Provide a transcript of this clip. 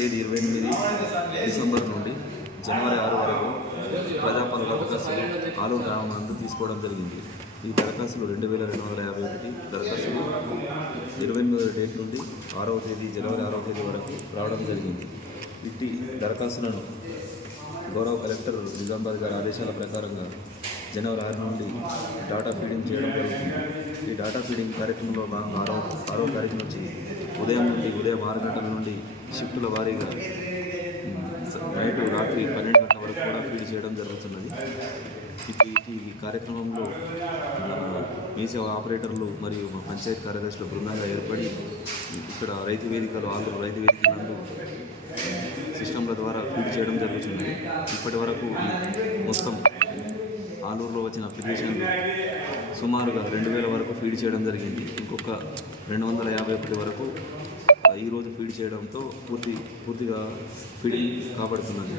తేదీ 28 డిసెంబర్ నుండి జనవరి 6 వరకు ప్రజాపాలన దరఖాస్తులు ఆలూరు గ్రామం నందు తీసుకోవడం జరిగింది. ఈ దరఖాస్తులు 2251 దరఖాస్తులు 28వ డేట్ నుండి 6వ తేదీ జనవరి 6వ తేదీ వరకు రావడం జరిగింది. ఇట్టి దరఖాస్తులను గౌరవ కలెక్టర్ నిజామాబాద్ గారి ఆదేశాల ప్రకారంగా జనవరి 6 నుండి డాటా ఫీడింగ్ చేయడం జరుగుతుంది. ఈ డాటా ఫీడింగ్ కార్యక్రమంలో భాగంగా 6వ తారీఖు నుంచి ఉదయం 6 గంటల నుండి షిఫ్టుల వారీగా రాత్రి 12 గంటల వరకు కూడా ఫీడ్ చేయడం జరుగుతున్నది. ఈ కార్యక్రమంలో మీసేవ ఆపరేటర్లు మరియు మా పంచాయతీ కార్యదర్శుల బృందంగా ఏర్పడి ఇక్కడ రైతు వేదికలు ఆలూరు రైతు వేదిక నందు సిస్టంల ద్వారా ఫీడ్ చేయడం జరుగుతున్నది. ఇప్పటి వరకు మొత్తం ఆలూరులో వచ్చిన అప్లికేషన్లు సుమారుగా 2000 వరకు ఫీడ్ చేయడం జరిగింది. ఇంకొక 251 వరకు ఈరోజు ఫీడ్ చేయడంతో పూర్తిగా ఫీడింగ్ కాబడుతున్నది.